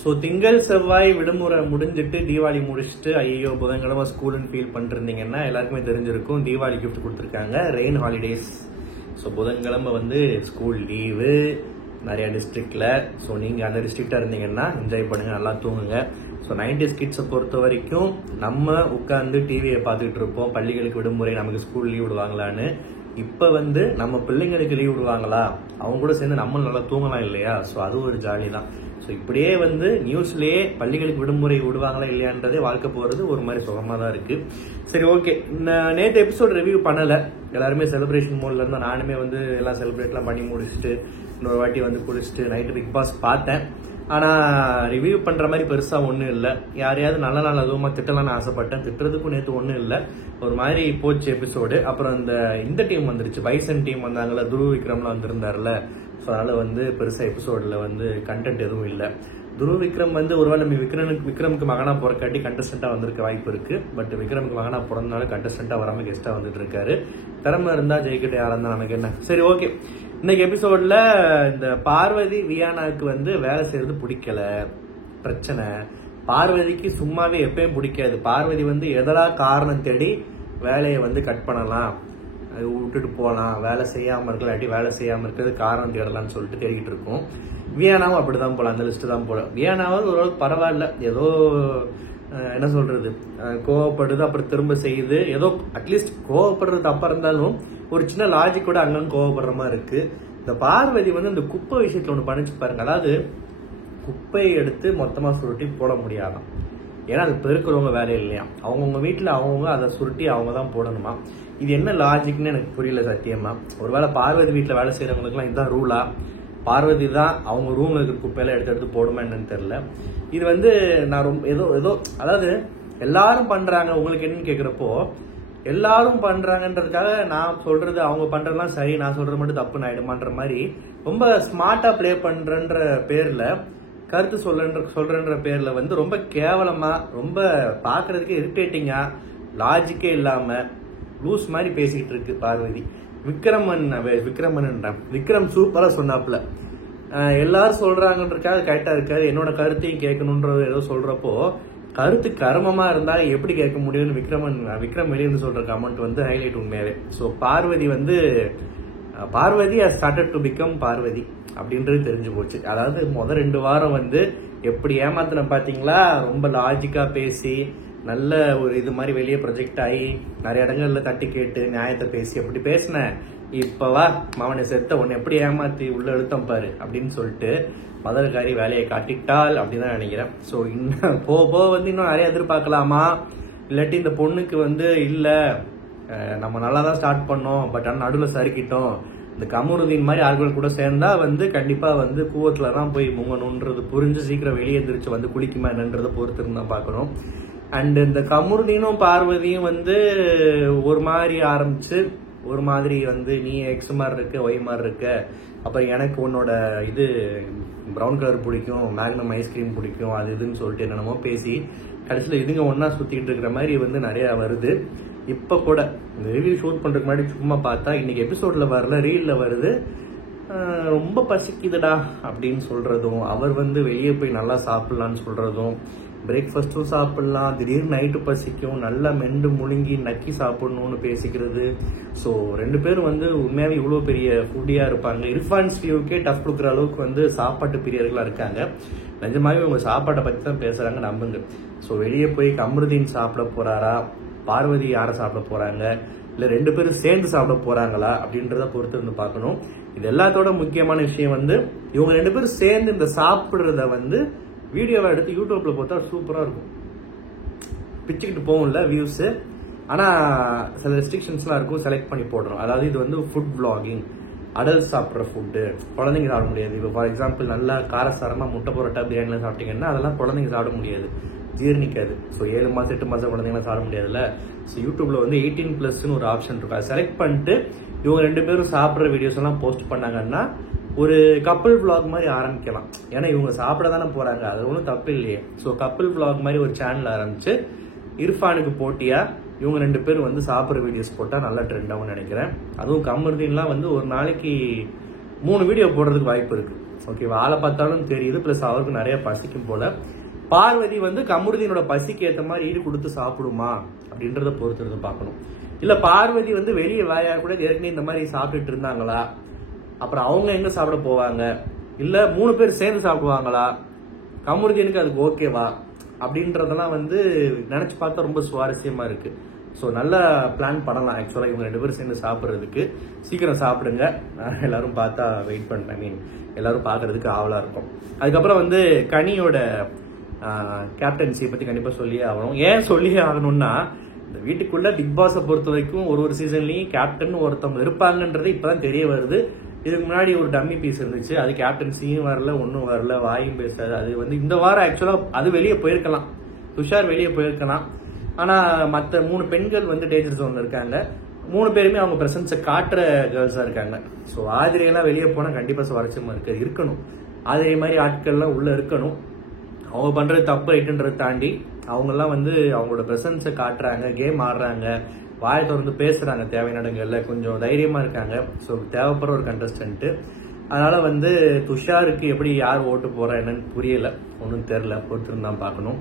So திங்கள் செவ்வாய் விடுமுறை முடிஞ்சிட்டு தீபாவளி முடிச்சுட்டு ஐயோ புதன்கிழமை ஸ்கூல்னு ஃபீல் பண்ணிருந்தீங்கன்னா எல்லாருக்குமே தெரிஞ்சிருக்கும். தீபாவளி கிஃப்ட் கொடுத்துருக்காங்க ரெயின் ஹாலிடேஸ். ஸோ புதன்கிழமை வந்து ஸ்கூல் லீவு நிறைய டிஸ்ட்ரிக்ட்ல. ஸோ நீங்க அந்த டிஸ்ட்ரிக்டா இருந்தீங்கன்னா என்ஜாய் பண்ணுங்க, நல்லா தூங்குங்க. ஸோ 90s கிட்ஸை பொறுத்த வரைக்கும் நம்ம உட்காந்து டிவியை பார்த்துட்டு இருப்போம், பள்ளிகளுக்கு விடுமுறை, நமக்கு ஸ்கூல் லீவ் விடுவாங்களான்னு. இப்ப வந்து நம்ம பிள்ளைங்களுக்கு லீவ் விடுவாங்களா, அவங்க கூட சேர்ந்து நம்மளும் நல்லா தூங்கலாம் இல்லையா? ஸோ அது ஒரு ஜாலி தான். ஸோ இப்படியே வந்து நியூஸ்லயே பள்ளிகளுக்கு விடுமுறை விடுவாங்களா இல்லையான்றதே வாழ்க்கை போறது ஒரு மாதிரி சுகமா தான் இருக்கு. சரி, ஓகே. நேற்று எபிசோட் ரிவ்யூ பண்ணல, எல்லாருமே செலிப்ரேஷன் மோட்ல இருந்தா. நானுமே வந்து எல்லாம் செலிப்ரேட்லாம் பண்ணி முடிச்சுட்டு இன்னொரு வாட்டி வந்து குளிச்சுட்டு நைட்டு பிக் பாஸ் பார்த்தேன். ஆனா ரிவ்யூ பண்ற மாதிரி பெருசா ஒண்ணும் இல்ல. யாரையாவது நல்ல நாள் அதுவுமா திட்டலாம்னு ஆசைப்பட்டேன், திட்டுறதுக்கும் நேற்று ஒண்ணும் இல்ல. ஒரு மாதிரி போச்சு எபிசோடு. அப்புறம் இந்த டீம் வந்துருச்சு, பைசன் டீம் வந்தாங்கல்ல, துருவ் விக்ரம்லாம் வந்திருந்தாருல. ஸோ அதனால வந்து பெருசா எபிசோட்ல வந்து கண்டென்ட் எதுவும் இல்லை. துருவ் விக்ரம் வந்து ஒருவேளை நம்ம விக்ரமுக்கு மகனா போறக்காட்டி கண்டஸ்டன்டா வந்திருக்க வாய்ப்பு இருக்கு. பட் விக்ரமுக்கு மகனா பிறந்தனால கண்டஸ்டன்டா வராம கெஸ்டா வந்துட்டு இருக்காரு. திறமை இருந்தா ஜெயிக்கிட்ட யாரா இருந்தா நமக்கு என்ன. சரி, ஓகே. இன்னைக்கு எபிசோட்ல இந்த பார்வதி வியானாக்கு வந்து வேலை செய்யறது பிடிக்கல, பிரச்சனை. பார்வதிக்கு சும்மாவே எப்பயும் பிடிக்காது. பார்வதி வந்து எதெல்லாம் காரணம் தேடி வேலையை வந்து கட் பண்ணலாம், விட்டுட்டு போகலாம், வேலை செய்யாம இருக்கலாம், இல்லாட்டி வேலை செய்யாம இருக்கிறது காரணம் தேடலாம்னு சொல்லிட்டு தேடிட்டு இருக்கும். வியானாவும் அப்படிதான் போல, அந்த லிஸ்ட் தான் போல. வியானாவும் ஓரளவுக்கு பரவாயில்ல, ஏதோ என்ன சொல்றது, கோவப்படுது அப்புறம் திரும்ப செய்யுது. ஏதோ அட்லீஸ்ட் கோவப்படுறது தப்பா இருந்தாலும் ஒரு சின்ன லாஜிக் கூட அங்கங்க கோவப்படுற மாதிரி இருக்கு. இந்த பார்வதி வந்து இந்த குப்பை விஷயத்துல ஒண்ணு பண்ணிச்சு பாருங்க. அதாவது குப்பையை எடுத்து மொத்தமா சுருட்டி போட முடியாதான், ஏன்னா அது பெருக்கிறவங்க வேலை இல்லையா, அவங்கவுங்க வீட்டுல அவங்கவுங்க அதை சுருட்டி அவங்க தான் போடணுமா. இது என்ன லாஜிக்னு எனக்கு புரியல சத்தியமா. ஒருவேளை பார்வதி வீட்டுல வேலை செய்யறவங்களுக்கு எல்லாம் இதுதான் ரூலா, பார்வதி தான் அவங்க ரூம்ல இருக்கிற குப்பையெல்லாம் எடுத்து போடுமா என்னன்னு தெரியல. இது வந்து நான் ரொம்ப ஏதோ அதாவது எல்லாரும் பண்றாங்க, உங்களுக்கு என்னன்னு கேக்குறப்போ எல்லாரும் பண்றாங்கன்றதுக்காக நான் சொல்றது அவங்க பண்றதுலாம் சரி, நான் சொல்றது மட்டும் தப்புன்னு ஆயிடுமான்ற மாதிரி ரொம்ப ஸ்மார்ட்டா பிளே பண்றன்ற பேர்ல, கருத்து சொல்றன்ற பேர்ல வந்து ரொம்ப கேவலமா, ரொம்ப பாக்குறதுக்கு இரிட்டேட்டிங்கா, லாஜிக்கே இல்லாம லூஸ் மாதிரி பேசிக்கிட்டு இருக்கு பார்வதி. விக்ரம் சூப்பரா சொன்னாப்ல, எல்லாரும் சொல்றாங்கன்றதுக்காக கரெக்டா இருக்காரு, என்னோட கருத்தையும் கேட்கணும்ன்ற ஏதோ சொல்றப்போ கருத்து கர்மமா இருந்தா எப்படி கேட்க முடியும்னு விக்ரம் வெளியிருந்து சொல்ற கமெண்ட் வந்து ஹைலைட் உண்மையாவே. So Parvathy has started to become Parvathy அப்படின்றது தெரிஞ்சு போச்சு. அதாவது முதல் 2 வாரம் வந்து எப்படி ஏமாத்தின பாத்தீங்களா, ரொம்ப லாஜிக்கா பேசி நல்ல ஒரு இது மாதிரி வெளியே ப்ரொஜெக்ட் ஆகி நிறைய இடங்கள்ல தட்டி கேட்டு நியாயத்தை பேசி அப்படி பேசினேன். இப்பவா மவனை செத்த உன்னை எப்படி ஏமாத்தி உள்ள எழுத்தம் பாரு அப்படின்னு சொல்லிட்டு மதர்காரி வேலையை காட்டிட்டாள் அப்படின்னு தான் நினைக்கிறேன். ஸோ இன்னும் போக வந்து இன்னும் நிறைய எதிர்பார்க்கலாமா, இல்லாட்டி இந்த பொண்ணுக்கு வந்து இல்ல நம்ம நல்லா தான் ஸ்டார்ட் பண்ணோம், பட் ஆனால் நடுவில் சறுக்கிட்டோம், இந்த கமருதீன் மாதிரி ஆட்கள் கூட சேர்ந்தா வந்து கண்டிப்பா வந்து கூவத்துல தான் போய் முங்கணும்ன்றது புரிஞ்சு சீக்கிரம் வெளியே எந்திரிச்சு வந்து குளிக்குமா என்னன்றதை பொறுத்து இருந்தா பாக்கணும். அண்ட் இந்த கமருதீனும் பார்வதியும் வந்து ஒரு மாதிரி ஆரம்பிச்சு ஒரு மாதிரி வந்து நீ எக்ஸ் மாதிரி இருக்க, ஒய் மாதிரி இருக்க, அப்புறம் எனக்கு உன்னோட இது ப்ரௌன் கலர் பிடிக்கும், மேக்னம் ஐஸ்கிரீம் பிடிக்கும், அது இதுன்னு சொல்லிட்டு என்னென்னமோ பேசி கடைசியில் இதுங்க ஒன்னா சுத்திட்டு இருக்கிற மாதிரி வந்து நிறைய வருது. இப்ப கூட இந்த ரிவ்யூ ஷூட் பண்றதுக்கு முன்னாடி சும்மா பார்த்தா இன்னைக்கு எபிசோட்ல வரல, ரீல்ல வருது, ரொம்ப பசிக்குதுடா அப்படின்னு சொல்றதும், அவர் வந்து வெளியே போய் நல்லா சாப்பிடலான்னு சொல்றதும், பிரேக்ஃபாஸ்டும் சாப்பிடலாம், திடீர்னு நைட்டு பசிக்கும், நல்லா மெண்டு முழுங்கி நக்கி சாப்பிடணும்னு பேசிக்கிறது. ஸோ 2 பேரும் வந்து உண்மையாவே இவ்வளவு பெரிய ஃபுட்டியா இருப்பாங்க. இர்ஃபான்ஸ் வியூக்கே டஃப் கொடுக்குற அளவுக்கு வந்து சாப்பாட்டு பிரியர்களா இருக்காங்க. நிஜமாவே உங்க சாப்பாட்டை பத்தி தான் பேசுறாங்க, நம்புங்க. ஸோ வெளியே போய் கமருதீன் சாப்பிட போறாரா, பார்வதி யாரை சாப்பிட போறாங்க, இல்ல 2 பேரும் சேர்ந்து சாப்பிட போறாங்களா அப்படின்றத பொறுத்து இருந்து பார்க்கணும். இது எல்லாத்தோட முக்கியமான விஷயம் வந்து இவங்க 2 பேரும் சேர்ந்து இந்த சாப்பிடுறத வந்து வீடியோவை எடுத்து யூடியூப்ல பார்த்தா சூப்பரா இருக்கும், பிச்சுக்கிட்டு போகும்ல வியூஸ். ஆனா சில ரெஸ்ட்ரிக்ஷன்ஸ்லாம் இருக்கும், செலக்ட் பண்ணி போடுறோம். அதாவது இது வந்து ஃபுட் vlogging, அடல்ட் சாப்பிட்ற ஃபுட்டு, குழந்தைங்க சாப்பிட முடியாது. இப்போ ஃபார் எக்ஸாம்பிள் நல்லா காரசாரமா முட்டை பரோட்டா பிரியாணிலாம் சாப்பிட்டீங்கன்னா அதெல்லாம் குழந்தைங்க சாப்பிட முடியாது, ஜீர்ணிக்காது. ஸோ 7 மாசம் 8 மாசம் குழந்தைங்களாம் சாப்பிட முடியாதுல்ல. ஸோ யூடியூப்ல வந்து 18+ ஒரு ஆப்ஷன் இருக்கும், அதை செலக்ட் பண்ணிட்டு இவங்க 2 பேரும் சாப்பிட்ற வீடியோஸ் எல்லாம் போஸ்ட் பண்ணாங்கன்னா ஒரு கப்பிள் விளாக் மாதிரி ஆரம்பிக்கலாம். ஏன்னா இவங்க சாப்பிட தானே போறாங்க, அது ஒன்றும் தப்பு இல்லையே. ஸோ கப்பிள் விளாக் மாதிரி ஒரு சேனல் ஆரம்பிச்சு இர்ஃபானுக்கு போட்டியா இவங்க 2 பேரும் வந்து சாப்பிட்ற வீடியோஸ் போட்டா நல்லா ட்ரெண்ட் ஆகும்னு நினைக்கிறேன். அதுவும் கமருதீன்லாம் வந்து ஒரு நாளைக்கு 3 வீடியோ போடுறதுக்கு வாய்ப்பு இருக்கு. ஓகேவா, ஆளை பார்த்தாலும் தெரியுது. பிளஸ் அவருக்கு நிறைய பசிக்கும் போல. பார்வதி வந்து கமருதீனோட பசிக்கு ஏற்ற மாதிரி ஈடு கொடுத்து சாப்பிடுமா அப்படின்றத பொறுத்து பார்க்கணும். இல்ல பார்வதி வந்து வெளியே வாயா கூட ஏற்கனவே இந்த மாதிரி சாப்பிட்டுட்டு இருந்தாங்களா, அப்புறம் அவங்க எங்க சாப்பிட போவாங்க, இல்ல 3 பேர் சேர்ந்து சாப்பிடுவாங்களா, கமருதீனுக்கு அதுக்கு ஓகேவா அப்படின்றதெல்லாம் வந்து நினைச்சு பார்த்தா ரொம்ப சுவாரஸ்யமா இருக்கு. ஸோ நல்லா பிளான் பண்ணலாம் ஆக்சுவலாக இவங்க 2 பேரும் சேர்ந்து சாப்பிட்றதுக்கு. சீக்கிரம் சாப்பிடுங்க, எல்லாரும் பார்த்தா வெயிட் பண்ணுறேன். எல்லாரும் பார்க்கறதுக்கு ஆவலாக இருக்கும். அதுக்கப்புறம் வந்து கனியோட கேப்டன்சியை பற்றி கண்டிப்பாக சொல்லியே ஆகணும். ஏன் சொல்லியே ஆகணும்னா, இந்த வீட்டுக்குள்ள பிக் பாஸை பொறுத்த வரைக்கும் ஒரு சீசன்லையும் கேப்டன் ஒருத்தவங்க இருப்பாங்கன்றது இப்போதான் தெரிய வருது. இதுக்கு முன்னாடி ஒரு டம்மி பீஸ் இருந்துச்சு, அது கேப்டன்சியும் வரல, ஒன்றும் வரல, வாயும் பேசாது. அது வந்து இந்த வாரம் ஆக்சுவலாக அது வெளியே போயிருக்கலாம், துஷார் வெளியே போயிருக்கலாம். ஆனால் மற்ற 3 பெண்கள் வந்து டேஞ்சர் ஜோன்ல இருக்காங்க. 3 பேருமே அவங்க பிரசன்ஸை காட்டுற கேர்ள்ஸாக இருக்காங்க. ஸோ ஆதிரியெல்லாம் வெளியே போனால் கண்டிப்பாக சுவாரஸ்யமாக இருக்கணும். ஆதிரிய மாதிரி ஆட்கள்லாம் உள்ளே இருக்கணும். அவங்க பண்ணுறது தப்பு ரைட்டுன்றதை தாண்டி அவங்கெல்லாம் வந்து அவங்களோட பிரசன்ஸை காட்டுறாங்க, கேம் ஆடுறாங்க, வாயை திறந்து பேசுறாங்க, தேவையான இடங்கள்ல கொஞ்சம் தைரியமா இருக்காங்க. ஸோ தேவைப்படுற ஒரு கண்டஸ்டன்ட். அதனால வந்து துஷாருக்கு எப்படி யார் ஓட்டு போறா என்னன்னு புரியல, ஒன்றும் தெரியல, பொறுத்திருந்தான் பார்க்கணும்.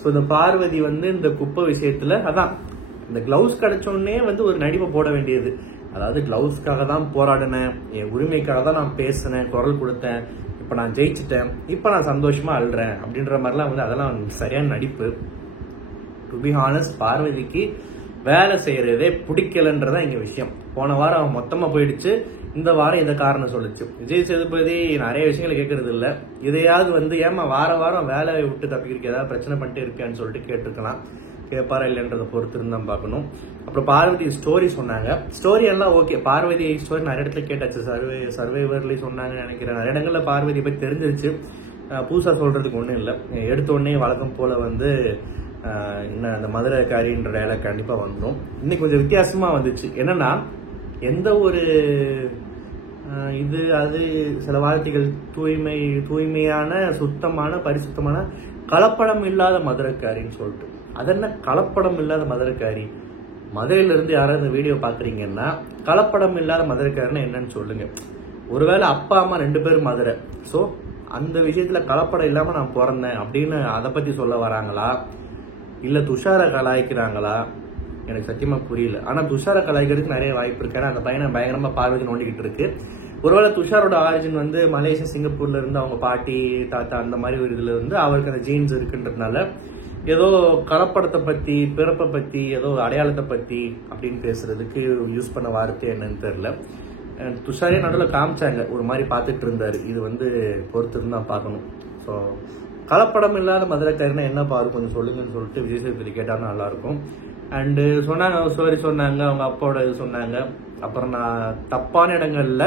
ஸோ இந்த பார்வதி வந்து இந்த குப்பை விஷயத்துல அதான் இந்த கிளவுஸ் கிடைச்சோடனே வந்து ஒரு நடிப்பை போட வேண்டியது. அதாவது கிளவுஸ்க்காக தான் போராடினேன், என் உரிமைக்காக தான் நான் பேசினேன், குரல் கொடுத்தேன், இப்போ நான் ஜெயிச்சிட்டேன், இப்போ நான் சந்தோஷமா அழுறேன் அப்படின்ற மாதிரிலாம் வந்து அதெல்லாம் சரியான நடிப்பு. டு பி ஹானஸ்ட், பார்வதிக்கு வேலை செய்யறதே பிடிக்கலன்றதான் இங்க விஷயம். போன வாரம் அவன் மொத்தமா போயிடுச்சு, இந்த வாரம் இந்த காரணம் சொல்லிச்சு. விஜய் சேதுபதி நிறைய விஷயங்களை கேட்கறது இல்ல, இதையாவது வந்து ஏமா வாரம் வேலையை விட்டு தப்பிக்கிறதுக்கு ஏதாவது பிரச்சனை பண்ணிட்டு இருக்கான்னு சொல்லிட்டு கேட்டிருக்கலாம். கேட்பாரா இல்லைன்றதை பொறுத்து இருந்தான் பார்க்கணும். அப்புறம் பார்வதி ஸ்டோரி சொன்னாங்க. ஸ்டோரி எல்லாம் ஓகே, பார்வதி ஸ்டோரி நிறைய இடத்துல கேட்டாச்சு. சர்வைவர்லயும் சொன்னாங்கன்னு நினைக்கிறேன். நிறைய இடங்கள்ல பார்வதி பத்தி தெரிஞ்சிருச்சு. புதுசா சொல்றதுக்கு ஒன்றும் இல்லை. எடுத்த உடனே வழக்கம் போல வந்து என்ன அந்த மதுரைக்காரின்ற டயலாக் கண்டிப்பா வந்துடும். இன்னைக்கு கொஞ்சம் வித்தியாசமா வந்துச்சு. என்னன்னா, எந்த ஒரு இது அது சில வார்த்தைகள் தூய்மையான சுத்தமான பரிசுத்தமான கலப்படம் இல்லாத மதுரைக்காரின்னு சொல்லிட்டு, அதென்ன கலப்படம் இல்லாத மதுரைக்காரி? மதுரையில இருந்து யாராவது வீடியோ பாக்குறீங்கன்னா கலப்படம் இல்லாத மதுரைக்காரன்னு என்னன்னு சொல்லுங்க. ஒருவேளை அப்பா அம்மா 2 பேரும் மதுரை, சோ அந்த விஷயத்துல கலப்படம் இல்லாம நான் பிறந்தேன் அப்படின்னு அதை பத்தி சொல்ல வராங்களா, இல்ல துஷாரை கலாய்க்கிறாங்களா? எனக்கு சத்தியமா புரியல. ஆனா துஷாரை கலாய்க்கிறதுக்கு நிறைய வாய்ப்பு இருக்கு. ஏன்னா அந்த பையனை பயங்கரமா பார்வதி நோண்டிக்கிட்டு இருக்கு. ஒருவேளை துஷாரோட ஆரிஜின் வந்து மலேசியா சிங்கப்பூர்ல இருந்து அவங்க பாட்டி தாத்தா அந்த மாதிரி ஒரு இதுல இருந்து அவருக்கு அந்த ஜீன்ஸ் இருக்குன்றதுனால ஏதோ கலப்படத்தை பத்தி, பிறப்பை பத்தி, ஏதோ அடையாளத்தை பத்தி அப்படின்னு பேசுறதுக்கு யூஸ் பண்ண வார்த்தை என்னன்னு தெரியல. துஷாரே நடுவில் காமிச்சாங்க, ஒரு மாதிரி பார்த்துட்டு இருந்தாரு. இது வந்து பொறுத்து இருந்தா பார்க்கணும். ஸோ கலப்படம் இல்லாத மதுரைக்காரனா என்ன பாரு கொஞ்சம் சொல்லுங்கன்னு சொல்லிட்டு விஜய் சேதுபதி கேட்டாலும் நல்லா இருக்கும். அண்டு சொன்னாங்க, ஸ்டோரி சொன்னாங்க, அவங்க அப்பாவோட இது சொன்னாங்க. அப்புறம் நான் தப்பான இடங்கள்ல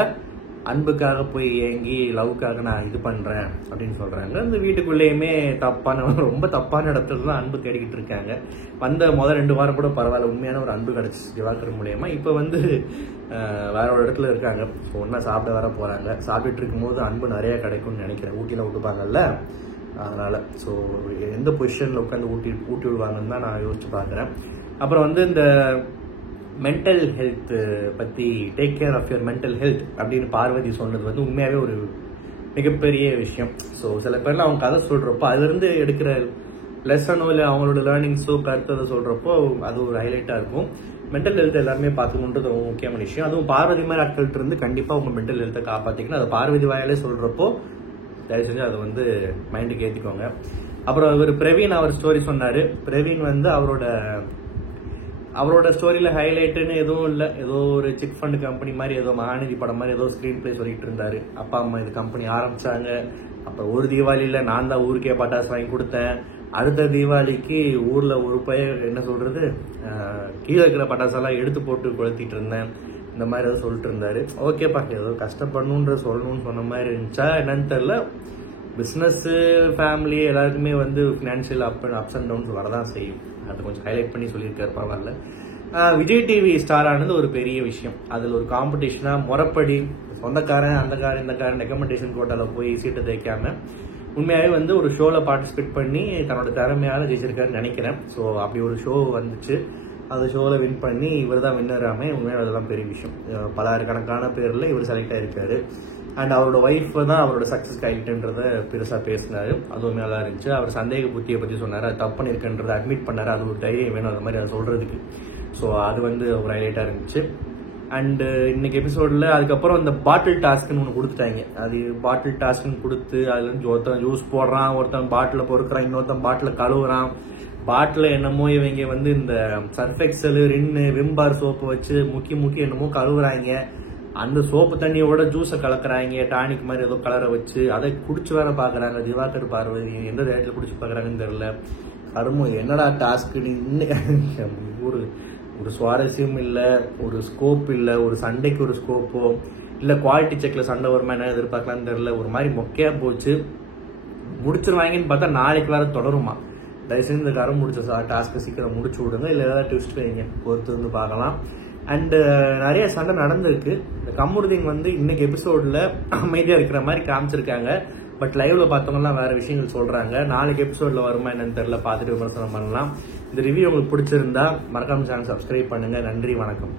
அன்புக்காக போய் ஏங்கி லவ்க்காக நான் இது பண்றேன் அப்படின்னு சொல்றாங்க. இந்த வீட்டுக்குள்ளேயுமே ரொம்ப தப்பான இடத்துல தான் அன்பு தேடிக்கிட்டு இருக்காங்க. வந்த முதல் 2 வாரம் கூட பரவாயில்ல, உண்மையான ஒரு அன்பு கிடைச்சி திவாகர் மூலியமா. இப்ப வந்து வேற ஒரு இடத்துல இருக்காங்க. ஒன்னா சாப்பிட வர போறாங்க. சாப்பிட்டுட்டு இருக்கும் போது அன்பு நிறைய கிடைக்கும்னு நினைக்கிறேன். ஊட்டியில விட்டுப்பாங்கல்ல, அதனால ஸோ எந்த பொசிஷன்ல உட்காந்து ஊட்டி விடுவாங்கன்னு தான் நான் யோசிச்சு பாக்குறேன். அப்புறம் வந்து இந்த மென்டல் ஹெல்த் பத்தி, take care of your mental health அப்படின்னு பார்வதி சொன்னது வந்து உண்மையாவே ஒரு மிகப்பெரிய விஷயம். ஸோ சில பேர்லாம் அவங்க கதை சொல்றப்போ அதுல இருந்து எடுக்கிற லெசனோ இல்லை அவங்களோட லேர்னிங்ஸோ கருத்தை சொல்றப்போ அது ஒரு ஹைலைட்டா இருக்கும். மென்டல் ஹெல்த் எல்லாருமே பார்த்துக்கணுன்றது ரொம்ப முக்கியமான விஷயம். அதுவும் பார்வதி மாதிரி ஆட்கள்கிட்ட இருந்து கண்டிப்பா உங்க மென்டல் ஹெல்த்தை காப்பாத்திக்கணும். அதை பார்வதி வாயாலே சொல்றப்போ தயவு செஞ்சு அதை வந்து மைண்டுக்கு ஏற்றிக்கோங்க. அப்புறம் இவர் பிரவீன் அவர் ஸ்டோரி சொன்னாரு. பிரவீன் வந்து அவரோட ஸ்டோரியில ஹைலைட்டுன்னு எதுவும் இல்லை. ஏதோ ஒரு சிட் ஃபண்ட் கம்பெனி மாதிரி, ஏதோ மகாநிதி படம் மாதிரி ஏதோ ஸ்கிரீன் பிளே சொல்லிட்டு இருந்தாரு. அப்பா அம்மா இது கம்பெனி ஆரம்பிச்சாங்க. அப்புறம் ஒரு தீபாவளியில நான் தான் ஊருக்கே பட்டாசு வாங்கி கொடுத்தேன். அடுத்த தீபாவளிக்கு ஊர்ல ஒரு பையன் என்ன சொல்றது, கீழே இருக்கிற பட்டாசெல்லாம் எடுத்து போட்டு கொளுத்திட்டு இருந்தேன். இந்த மாதிரி ஏதோ சொல்லிட்டு இருந்தாரு. ஓகேப்பா, ஏதோ கஷ்டப்படணுன்ற சொல்லணும்னு சொன்ன மாதிரி இருந்துச்சா என்னன்னு தெரியல. பிசினஸ் ஃபேமிலி எல்லாருக்குமே வந்து ஃபினான்ஷியல் அப்ஸ் அண்ட் டவுன்ஸ் வரதான் செய்யும். அதை கொஞ்சம் ஹைலைட் பண்ணி சொல்லியிருக்காரு, பரவாயில்ல. விஜய் டிவி ஸ்டார் ஆனது ஒரு பெரிய விஷயம். அதுல ஒரு காம்படிஷனா முறைப்படி சொந்தக்காரன் அந்த காரன் இந்த காரன் ரெக்கமெண்டேஷன் கோட்டால போய் சீட்டை தைக்காம உண்மையாவே வந்து ஒரு ஷோல பார்ட்டிசிபேட் பண்ணி தன்னோட திறமையால ஜெயிச்சிருக்காருன்னு நினைக்கிறேன். ஸோ அப்படி ஒரு ஷோ வந்துச்சு. அந்த ஷோவில் வின் பண்ணி இவர் தான் வின்னராமே. உண்மையாக அதெல்லாம் பெரிய விஷயம். பலாயிரக்கணக்கான பேரில் இவர் செலக்ட் ஆகிருக்காரு. அண்ட் அவரோட ஒய்ஃப் தான் அவரோட சக்ஸஸ் ஆகிட்டுன்றத பெருசாக பேசினாரு. அதுவும் நல்லா இருந்துச்சு. அவர் சந்தேக புத்தியை பற்றி சொன்னார். அது தப்பு பண்ணியிருக்குன்றதை அட்மிட் பண்ணார். அது ஒரு தைரியம் வேணும் அந்த மாதிரி அதை சொல்கிறதுக்கு. ஸோ அது ஒரு ஹைலைட்டாக இருந்துச்சு. அண்டு இன்னைக்கு எபிசோடில் அதுக்கப்புறம் இந்த பாட்டில் டாஸ்க்குன்னு ஒன்று கொடுத்துட்டாங்க. அது பாட்டில் டாஸ்க்குன்னு கொடுத்து அதுலேருந்து ஒருத்தன் ஜூஸ் போடுறான், ஒருத்தன் பாட்டில் பொறுக்கிறான், இன்னொருத்தன் பாட்டில் கழுவுறான். பாட்டில் என்னமோ இவங்க இந்த சர்ஃபெக்சல், ரின்னு, விம்பார் சோப்பு வச்சு முக்கி என்னமோ கழுவுறாங்க. அந்த சோப்பு தண்ணியோட ஜூஸை கலக்குறாங்க, டானிக் மாதிரி ஏதோ கலரை வச்சு. அதை குடிச்சு வேற பாக்குறாங்க. திவாகர் பார்வதி எந்த நேரத்தில் குடிச்சு பாக்குறாங்கன்னு தெரியல. கருமம் என்னடா டாஸ்க்கு. ஒரு சுவாரஸ்யம் இல்லை, ஒரு ஸ்கோப் இல்லை, ஒரு சண்டைக்கு ஒரு ஸ்கோப்போ இல்லை குவாலிட்டி செக்ல சண்டை வருமா என்ன எதிர்பார்க்கலான்னு தெரியல. ஒரு மாதிரி மொக்கையா போச்சு. முடிச்சிருவாங்கன்னு பார்த்தா நாளைக்கு வேற தொடருமா. தயவுசெய்து இந்த கரம் முடிச்ச டாஸ்க்கு சீக்கிரம் முடிச்சு விடுங்க. இல்லை ஏதாவது ட்விஸ்ட் வைங்க, பொறுத்து வந்து பார்க்கலாம். அண்டு நிறைய சண்டை நடந்திருக்கு. இந்த கமருதீன் இன்னைக்கு எபிசோட்ல அமைதியா இருக்கிற மாதிரி காமிச்சிருக்காங்க. பட் லைவ்ல பார்த்தவங்கலாம் வேற விஷயங்கள் சொல்றாங்க. நாளைக்கு எபிசோட்ல வருமா என்னன்னு தெரியல. பார்த்துட்டு விமர்சனம் பண்ணலாம். இந்த ரிவ்யூ உங்களுக்கு பிடிச்சிருந்தா மறக்காம சேனல் சப்ஸ்கிரைப் பண்ணுங்க. நன்றி, வணக்கம்.